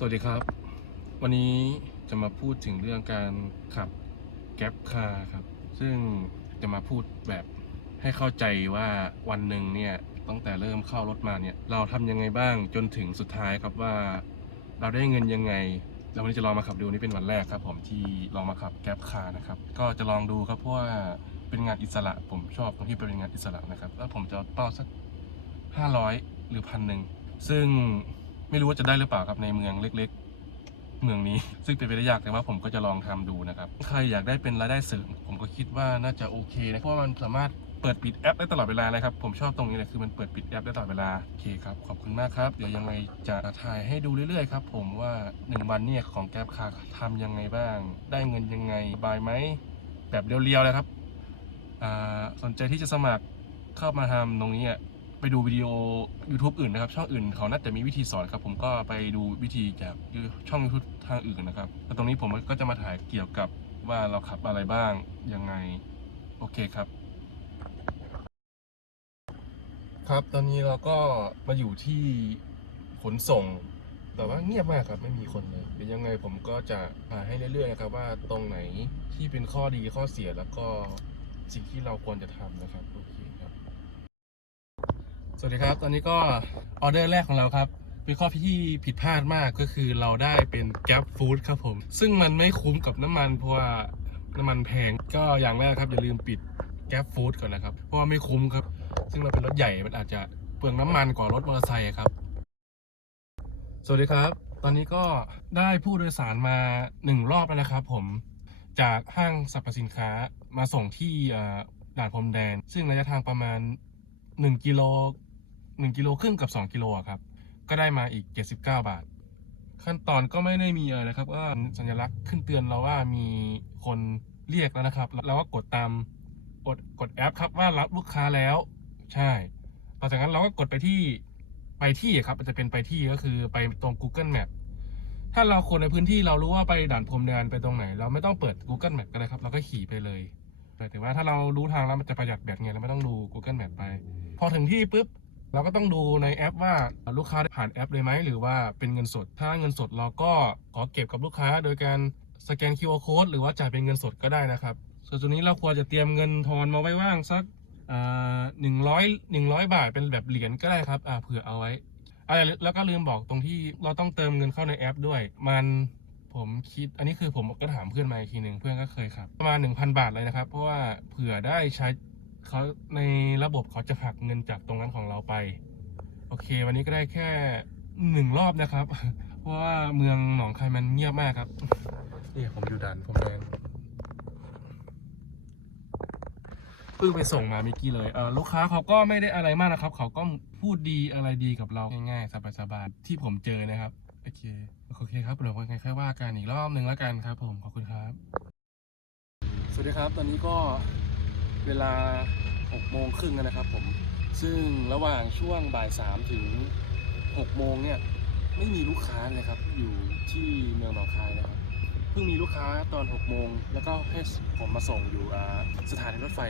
สวัสดีครับ วันนี้จะมาพูดถึงเรื่องการขับแก๊ปคาร์ครับ ซึ่งจะมาพูดแบบให้เข้าใจว่าวันหนึ่งเนี่ยตั้งแต่เริ่มเข้ารถมาเนี่ย เราทำยังไงบ้างจนถึงสุดท้ายครับว่า เราได้เงินยังไงแล้ววันนี้จะลองมาขับดูนี่เป็นวันแรกครับ ผมที่ลองมาขับแก๊ปคาร์นะครับ ก็จะลองดูครับเพราะว่าเป็นงานอิสระ ผมชอบตรงที่เป็นงานอิสระนะครับ แล้วผมจะเป้าสักห้าร้อยหรือพันหนึ่งซึ่ง ไม่รู้ว่าจะได้หรือเปล่าครับในเมืองเล็ก ๆ เมืองนี้ ซึ่งเป็นไปได้ยากแต่ว่าผมก็จะลองทำดูนะครับใครอยากได้เป็นรายได้เสริมผมก็คิดว่าน่าจะโอเคนะเพราะว่ามันสามารถเปิดปิดแอปได้ตลอดเวลาเลยครับ ผมชอบตรงนี้เลยคือมันเปิดปิดแอปได้ตลอดเวลา โอเคครับ ขอบคุณมากครับ เดี๋ยวยังไงจะถ่ายให้ดูเรื่อยๆครับผมว่าหนึ่งวันเนี่ยของแก๊ปคาทำยังไงบ้าง ได้เงินยังไงบายไหม แบบเรียวๆเลยครับ สนใจที่จะสมัครเข้ามาทำตรงนี้ ไปดูวิดีโอ YouTube อื่นนะครับ ช่องอื่นเขาน่าจะมีวิธีสอนครับ ผมก็ไปดูวิธีจากช่อง YouTube ทางอื่นนะครับแล้วตรงนี้ผมก็จะมาถ่ายเกี่ยวกับว่าเราขับอะไรบ้างยังไงโอเคครับ ครับตอนนี้เราก็มาอยู่ที่ขนส่ง แต่ว่าเงียบมากครับไม่มีคนเลยเดี๋ยวยังไงผมก็จะถ่ายให้เรื่อยๆนะครับ ว่าตรงไหนที่เป็นข้อดีข้อเสียแล้วก็สิ่งที่เราควรจะทำนะครับโอเค สวัสดีครับ ตอนนี้ก็ออเดอร์แรกของเราครับเป็นข้อที่ผิดพลาดมากก็คือเราได้เป็นแก๊ปฟู้ดครับผม ซึ่งมันไม่คุ้มกับน้ำมันเพราะว่าน้ำมันแพงก็อย่างแรกครับอย่าลืมปิดแก๊ปฟู้ดก่อนนะครับ เพราะว่าไม่คุ้มครับ ซึ่งเราเป็นรถใหญ่มันอาจจะเปลืองน้ำมันกว่ารถมอเตอร์ไซค์ครับ สวัสดีครับ ตอนนี้ก็ได้ผู้โดยสารมาหนึ่งรอบแล้วนะครับ ผมจากห้างสรรพสินค้ามาส่งที่ด่านพรมแดน ซึ่งระยะทางประมาณ 1 กิโล 1กิโลครึ่งกับ 2กิโลครับ ก็ได้มาอีก 79 บาท ขั้นตอนก็ไม่ได้มีอะไรนะครับว่าสัญลักษณ์ขึ้นเตือนเราว่ามีคนเรียกแล้วนะครับ เราก็กดตามกดกดแอปครับว่ารับลูกค้าแล้ว ใช่ต่อจากนั้นเราก็กดไปที่ไปที่ครับมันจะเป็นไปที่ก็คือไปตรง Google Map ถ้าเราคนในพื้นที่เรารู้ว่าไปด่านพรมแดนไปตรงไหน เราไม่ต้องเปิด Google Map ก็ได้ครับ เราก็ขี่ไปเลยแต่ว่าถ้าเรารู้ทางแล้วมันจะประหยัดแบตไงเราไม่ต้องดู Google Map ไป พอถึงที่ปุ๊บ เราก็ต้องดูในแอปว่าลูกค้าได้ผ่านแอปเลยไหมหรือว่าเป็นเงินสด ถ้าเงินสดเราก็ขอเก็บกับลูกค้า โดยการสแกน QR code หรือว่าจ่ายเป็นเงินสดก็ได้นะครับ ส่วนตัวนี้เราควรจะเตรียมเงินทอนมาไว้ว่างสักหนึ่งร้อยหนึ่งร้อยบาทเป็นแบบเหรียญก็ได้ครับเผื่อเอาไว้อ่าแล้วก็ลืมบอกตรงที่เราต้องเติมเงินเข้าในแอปด้วย มันผมคิดอันนี้คือผมก็ถามเพื่อนมาอีกทีหนึ่งเพื่อนก็เคยครับ ประมาณ1,000 บาทเลยนะครับ เพราะว่าเผื่อได้ใช้ เขาในระบบเขาจะหักเงินจากตรงนั้นของเราไป โอเค วันนี้ก็ได้แค่หนึ่งรอบนะครับ เพราะว่าเมืองหนองคายมันเงียบมากครับนี่ผมอยู่ด่านพรมแดนเพิ่งไปส่งมาเมื่อกี้เลยเออลูกค้าเขาก็ไม่ได้อะไรมากนะครับ เขาก็พูดดีอะไรดีกับเราง่ายๆสบายๆที่ผมเจอนะครับโอเคโอเคครับเดี๋ยวยังไงค่อยว่ากันอีกรอบหนึ่งแล้วกันครับ ผมขอบคุณครับ สวัสดีครับ ตอนนี้ก็ เวลา6โมงครึ่งนะครับผม ซึ่งระหว่างช่วงบ่าย3ถึง6โมงเนี่ยไม่มีลูกค้าเลยครับ อยู่ที่เมืองหนองคายนะครับ เพิ่งมีลูกค้าตอน6โมงแล้วก็ให้ผมมาส่งอยู่สถานีรถไฟ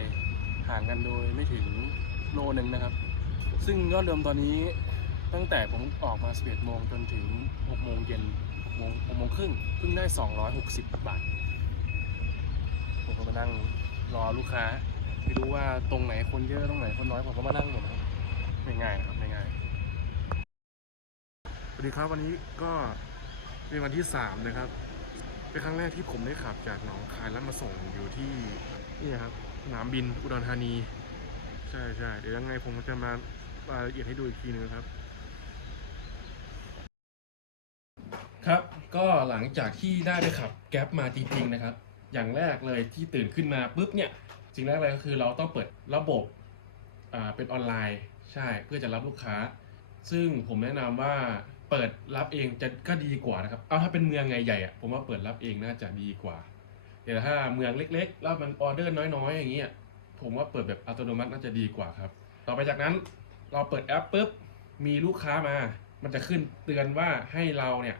ห่างกันโดยไม่ถึงโลนึงนะครับ ซึ่งยอดเดิมตอนนี้ตั้งแต่ผมออกมา11โมงจนถึง6โมงเย็น6โมง6โมงครึ่งเพิ่งได้ 260 บาท ผมก็มานั่งรอลูกค้า ไม่รู้ว่าตรงไหนคนเยอะตรงไหนคนน้อยผมก็มานั่งหมดครับไง่ายนะครับง่ายสวัสดีครับวันนี้ก็เป็นวันที่สามนะครับเป็นครั้งแรกที่ผมได้ขับจากหนองคายแล้วมาส่งอยู่ที่นี่ครับสนามบินอุดรธานี ใช่ใช่เดี๋ยวยังไงผมจะมารายละเอียดให้ดูอีกทีนึงครับ ครับก็หลังจากที่ได้ไปขับแก๊ปมาจริงๆนะครับ อย่างแรกเลยที่ตื่นขึ้นมาปุ๊บเนี่ย สิ่งแรกเลยก็คือเราต้องเปิดระบบเป็นออนไลน์ใช่เพื่อจะรับลูกค้า ซึ่งผมแนะนำว่าเปิดรับเองจะก็ดีกว่านะครับเอาถ้าเป็นเมืองไงใหญ่อะผมว่าเปิดรับเองน่าจะดีกว่าแต่ถ้าเมืองเล็ก ๆ แล้วมันออเดอร์น้อยๆ อย่างเงี้ยผมว่าเปิดแบบอัตโนมัติน่าจะดีกว่าครับ ต่อไปจากนั้นเราเปิดแอปปุ๊บมีลูกค้ามา มันจะขึ้นเตือนว่าให้เราเนี่ย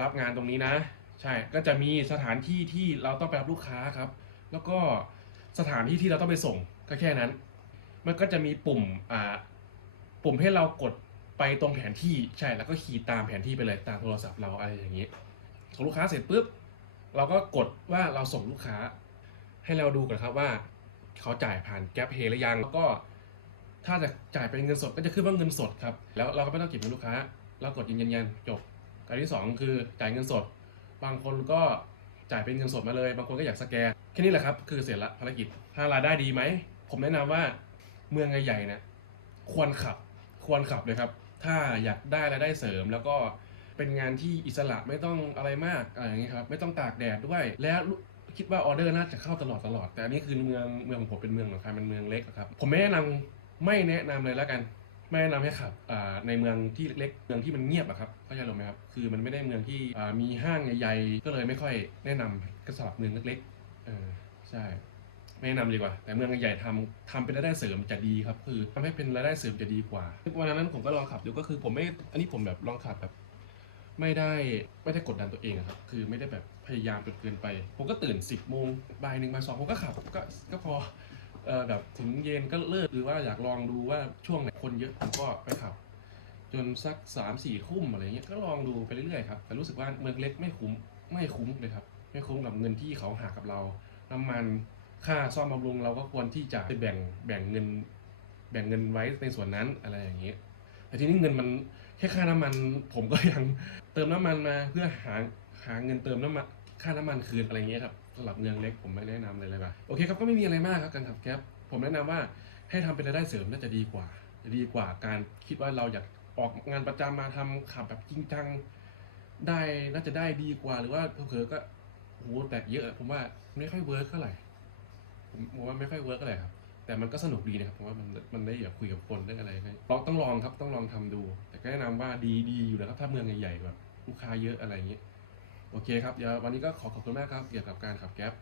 รับงานตรงนี้นะ ใช่ก็จะมีสถานที่ที่เราต้องไปรับลูกค้าครับ แล้วก็ สถานที่ที่เราต้องไปส่งก็แค่นั้น มันก็จะมีปุ่มอ่าปุ่มให้เรากดไปตรงแผนที่ใช่แล้วก็ขี่ตามแผนที่ไปเลยตามโทรศัพท์เราอะไรอย่างนี้ส่งลูกค้าเสร็จปุ๊บเราก็กดว่าเราส่งลูกค้า ให้เราดูกันครับว่า เขาจ่ายผ่านแก๊ปเพย์หรือยังแล้วก็ ถ้าจะจ่ายเป็นเงินสดก็จะขึ้นว่าเงินสดครับ แล้วเราก็ไม่ต้องเก็บเงินลูกค้า เรากดยืนยันยันจบการที่สองคือจ่ายเงินสด บางคนก็ จ่ายเป็นเงินสดมาเลย บางคนก็อยากสแกน แค่นี้แหละครับ คือเสร็จละภารกิจ ถ้ารายได้ดีไหม ผมแนะนำว่าเมืองใหญ่ๆเนี่ยควรขับ ควรขับเลยครับ ถ้าอยากได้รายได้เสริมแล้วก็เป็นงานที่อิสระไม่ต้องอะไรมากอะไรอย่างนี้ครับ ไม่ต้องตากแดดด้วย แล้วคิดว่าออเดอร์น่าจะเข้าตลอดตลอด แต่อันนี้คือเมืองเมืองของผมเป็นเมืองหนองคายเป็นเมืองเล็กนะครับ ผมไม่แนะนำไม่แนะนำเลยแล้วกัน ไม่แนะนำให้ขับอ่าในเมืองที่เล็กๆเมืองที่มันเงียบอะครับเข้าใจหรือไหมครับคือมันไม่ได้เมืองที่อ่ามีห้างใหญ่ๆก็เลยไม่ค่อยแนะนำกระสอบเมืองเล็กๆเออใช่ ไม่แนะนำดีกว่า แต่เมืองใหญ่ๆทำทำเป็นรายได้เสริมจะดีครับ คือทำให้เป็นรายได้เสริมจะดีกว่าวันนั้นผมก็ลองขับดูก็คือผมไม่อันนี้ผมแบบลองขับแบบ ไม่ได้ไม่ได้กดดันตัวเองอะครับ คือไม่ได้แบบพยายามจนเกินไป ผมก็ตื่น 10บโมงบ่ายหนึ่งบ่ายสองผมก็ขับก็ก็พอ เออแบบถึงเย็นก็เลิกหรือว่าอยากลองดูว่าช่วงไหนคนเยอะผมก็ไปขับ จนสักสามสี่ทุ่มอะไรเงี้ยก็ลองดูไปเรื่อยๆครับแต่รู้สึกว่าเมืองเล็กไม่คุ้มไม่คุ้มเลยครับไม่คุ้มกับเงินที่เขาหักกับเรา น้ำมันค่าซ่อมบำรุงเราก็ควรที่จะไปแบ่งแบ่งเงิน แบ่งเงินไว้ในส่วนนั้นอะไรอย่างเงี้ยแต่ทีนี้เงินมันแค่ค่าน้ำมัน ผมก็ยังเติมน้ำมันมาเพื่อหาหาเงินเติมน้ำมันค่าน้ำมันคืนอะไรเงี้ยครับ สำหรับเมืองเล็กผมไม่แนะนำเลยเลยว่ะโอเคครับก็ไม่มีอะไรมากครับการขับแก๊ปผมแนะนำว่าให้ทำเป็นรายได้เสริมน่าจะดีกว่าจะดีกว่าการคิดว่าเราอยากออกงานประจำมาทำขับแบบจริงจังได้น่าจะได้ดีกว่า หรือว่าเผลอๆก็โอ้โหแตกเยอะผมว่าไม่ค่อยเวิร์กเท่าไหร่ผมผมว่าไม่ค่อยเวิร์กเท่าไหร่ครับ แต่มันก็สนุกดีนะครับเพราะว่ามันมันได้อยากคุยกับคนได้อะไรได้ลองต้องลองครับต้องลองทำดู แต่ก็แนะนำว่าดีดีอยู่นะครับถ้าเมืองใหญ่ๆแบบลูกค้าเยอะอะไรอย่างเงี้ย โอเคครับเดี๋ยววันนี้ก็ขอขอบคุณมากครับเกี่ยวกับการขับแก๊ป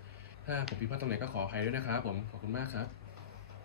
ถ้าผมผิดพลาดตรงไหนก็ขออภัยด้วยนะครับผมขอบคุณมากครับ